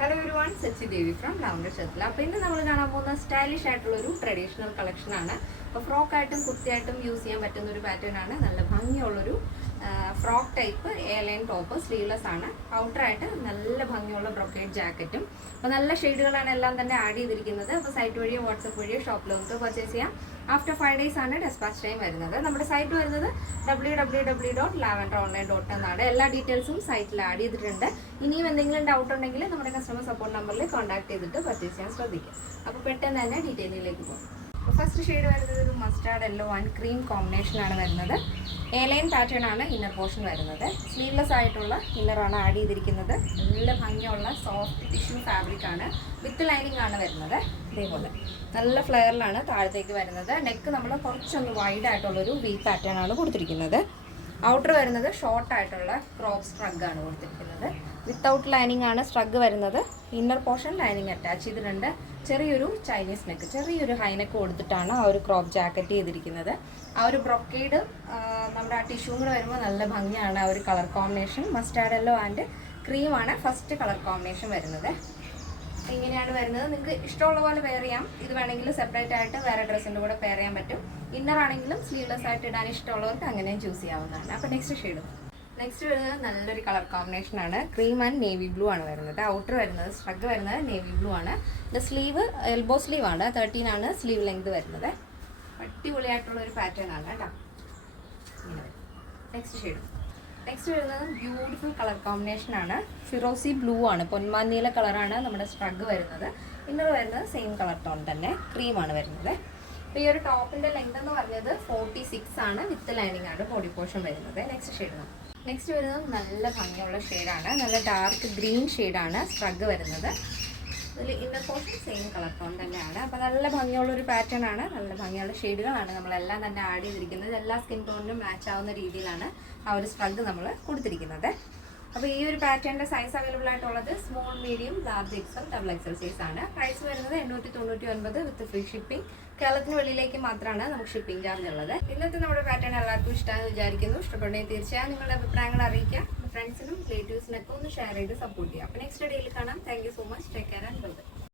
Hello everyone, Sachi Devi from Lavender Chatla. അപ്പോൾ ഇന്ന് നമ്മൾ കാണാൻ പോകുന്ന സ്റ്റൈലിഷ് ആയിട്ടുള്ള ഒരു ട്രഡീഷണൽ കളക്ഷൻ ആണ്. അപ്പോൾ ഫ്രോക്ക് ആയിട്ടും കുർത്തിയായിട്ടും യൂസ് ചെയ്യാൻ പറ്റുന്ന ഒരു പാറ്റേൺ ആണ്. നല്ല ഭംഗിയുള്ളൊരു frock type A line top, sleeveless ആണ്. ഔട്ടർ ആയിട്ട് നല്ല ഭംഗിയുള്ള ബ്രൊക്കേഡ് ജാക്കറ്റും. അപ്പോൾ നല്ല ഷെയ്ഡുകളാണ് എല്ലാം തന്നെ ആഡ് ചെയ്തിരിക്കുന്നത്. അപ്പോൾ സൈറ്റ് വഴിയോ വാട്സപ്പ് വഴിയോ ഷോപ്പിൽ നമുക്ക് പർച്ചേസ് ചെയ്യാം. ആഫ്റ്റർ 5 days ആണ് ഡെസ്പാച്ച് ടൈം വരുന്നത്. നമ്മുടെ സൈറ്റ് വരുന്നത് www.lavenderonline.in എന്നാണ്. എല്ലാ ഡീറ്റെയിൽസും സൈറ്റിൽ ആഡ് ചെയ്തിട്ടുണ്ട്. ഇനിയും എന്തെങ്കിലും ഡൗട്ട് ഉണ്ടെങ്കിൽ നമ്മുടെ കസ്റ്റമർ സപ്പോർട്ട് നമ്പറിൽ കോൺടാക്ട് ചെയ്തിട്ട് പർച്ചേസ് ചെയ്യാൻ ശ്രദ്ധിക്കുക. അപ്പോൾ പെട്ടെന്ന് തന്നെ ഡീറ്റെയിലിലേക്ക് പോകും. ഫസ്റ്റ് ഷെയ്ഡ് വരുന്നത് ഒരു മസ്റ്റാർഡ് യെല്ലോ ആൻഡ് ക്രീം കോമ്പിനേഷനാണ് വരുന്നത്. എ ലൈൻ പാറ്റേൺ ആണ് ഇന്നർ പോർഷൻ വരുന്നത്. സ്ലീവ്ലെസ് ആയിട്ടുള്ള ഇന്നറാണ് ആഡ് ചെയ്തിരിക്കുന്നത്. നല്ല ഭംഗിയുള്ള സോഫ്റ്റ് ടിഷ്യൂ ഫാബ്രിക് ആണ്. വിത്ത് ലൈനിങ് ആണ് വരുന്നത്. ഇതേപോലെ നല്ല ഫ്ലെയറിലാണ് താഴത്തേക്ക് വരുന്നത്. നെക്ക് നമ്മൾ കുറച്ചൊന്ന് വൈഡ് ആയിട്ടുള്ളൊരു വി പാറ്റേൺ ആണ് കൊടുത്തിരിക്കുന്നത്. ഔട്ടർ വരുന്നത് ഷോർട്ട് ആയിട്ടുള്ള ക്രോപ്പ് സ്ട്രഗ് ആണ് കൊടുത്തിരിക്കുന്നത്. വിത്തൗട്ട് ലൈനിങ് ആണ് സ്ട്രഗ് വരുന്നത്. ഇന്നർ പോർഷൻ ലൈനിങ് അറ്റാച്ച് ചെയ്തിട്ടുണ്ട്. ചെറിയൊരു ചൈനീസ് നെക്ക്, ചെറിയൊരു ഹൈ നെക്ക് കൊടുത്തിട്ടാണ് ആ ഒരു ക്രോപ്പ് ജാക്കറ്റ് ചെയ്തിരിക്കുന്നത്. ആ ഒരു ബ്രൊക്കേഡ് നമ്മുടെ ആ ടിഷ്യൂ കൂടെ വരുമ്പോൾ നല്ല ഭംഗിയാണ്. ആ ഒരു colour combination mustard yellow and cream ആണ് ഫസ്റ്റ് കളർ കോമ്പിനേഷൻ വരുന്നത്. ഇങ്ങനെയാണ് വരുന്നത്. നിങ്ങൾക്ക് ഇഷ്ടമുള്ള പോലെ വെയർ ചെയ്യാം. ഇത് വേണമെങ്കിൽ സെപ്പറേറ്റ് ആയിട്ട് വേറെ ഡ്രസ്സിൻ്റെ കൂടെ പെയർ ചെയ്യാൻ പറ്റും. ഇന്നർ ആണെങ്കിലും സ്ലീവ്ലെസ് ആയിട്ട് ഇടാൻ ഇഷ്ടമുള്ളവർക്ക് അങ്ങനെയും ചൂസ് ചെയ്യാവുന്നതാണ്. അപ്പോൾ നെക്സ്റ്റ് വരുന്നത് നല്ലൊരു കളർ കോമ്പിനേഷൻ ആണ്. ക്രീം ആൻഡ് നേവി ബ്ലൂ ആണ് വരുന്നത്. ഔട്ടർ വരുന്നത് സ്ട്രഗ് വരുന്നത് നേവി ബ്ലൂ ആണ്. ഇത് സ്ലീവ് എൽബോ സ്ലീവ് ആണ്. 13 ആണ് സ്ലീവ് ലെങ്ത് വരുന്നത്. അടിപൊളിയായിട്ടുള്ള ഒരു പാറ്റേൺ ആണ് കേട്ടോ. നെക്സ്റ്റ് വരുന്നത് ബ്യൂട്ടിഫുൾ കളർ കോമ്പിനേഷൻ ആണ്. ഫിറോസി ബ്ലൂ ആണ്, പൊന്മാനീല കളറാണ് നമ്മുടെ സ്ട്രഗ് വരുന്നത്. ഇന്നർ വരുന്നത് സെയിം കളർ ടോൺ തന്നെ, ക്രീമാണ് വരുന്നത്. അപ്പോൾ ഈ ഒരു ടോപ്പിൻ്റെ ലെങ്ത് എന്ന് പറഞ്ഞത് 46 ആണ്. വിത്ത് ലൈനിങ് ആണ് ബോഡി പോർഷൻ വരുന്നത്. നെക്സ്റ്റ് വരുന്നത് നല്ല ഭംഗിയുള്ള ഷെയ്ഡാണ്. നല്ല ഡാർക്ക് ഗ്രീൻ ഷെയ്ഡാണ് സ്ട്രഗ് വരുന്നത്. അതിൽ inner portion same colour tone തന്നെയാണ്. അപ്പോൾ നല്ല ഭംഗിയുള്ളൊരു പാറ്റേൺ ആണ്. നല്ല ഭംഗിയുള്ള ഷെയ്ഡുകളാണ് നമ്മളെല്ലാം തന്നെ ആഡ് ചെയ്തിരിക്കുന്നത്. എല്ലാ സ്കിൻ ടോണിനും മാച്ച് ആവുന്ന രീതിയിലാണ് ആ ഒരു സ്ട്രഗ് നമ്മൾ കൊടുത്തിരിക്കുന്നത്. അപ്പോൾ ഈ ഒരു പാറ്റേണിൻ്റെ സൈസ് അവൈലബിൾ ആയിട്ടുള്ളത് small, medium, large XL, double XL size ആണ്. പ്രൈസ് വരുന്നത് 899 വിത്ത് ഫ്രീ ഷിപ്പിംഗ്. കേരളത്തിന് വെളിയിലേക്ക് മാത്രമാണ് നമുക്ക് ഷിപ്പിംഗ് ചാർജ് ഉള്ളത്. ഇന്നത്തെ നമ്മുടെ പാറ്റേൺ എല്ലാവർക്കും ഇഷ്ടമാണെന്ന് വിചാരിക്കുന്നു. ഇഷ്ടപ്പെടുന്നെങ്കിൽ തീർച്ചയായും നിങ്ങളുടെ അഭിപ്രായങ്ങൾ അറിയിക്കുക. ഫ്രണ്ട്സിനും റിലേറ്റീവ്സിനൊക്കെ ഒന്ന് ഷെയർ ചെയ്ത് സപ്പോർട്ട് ചെയ്യുക. അപ്പോൾ നെക്സ്റ്റ് ഡേയിൽ കാണാം. Thank you so much. Take care and by.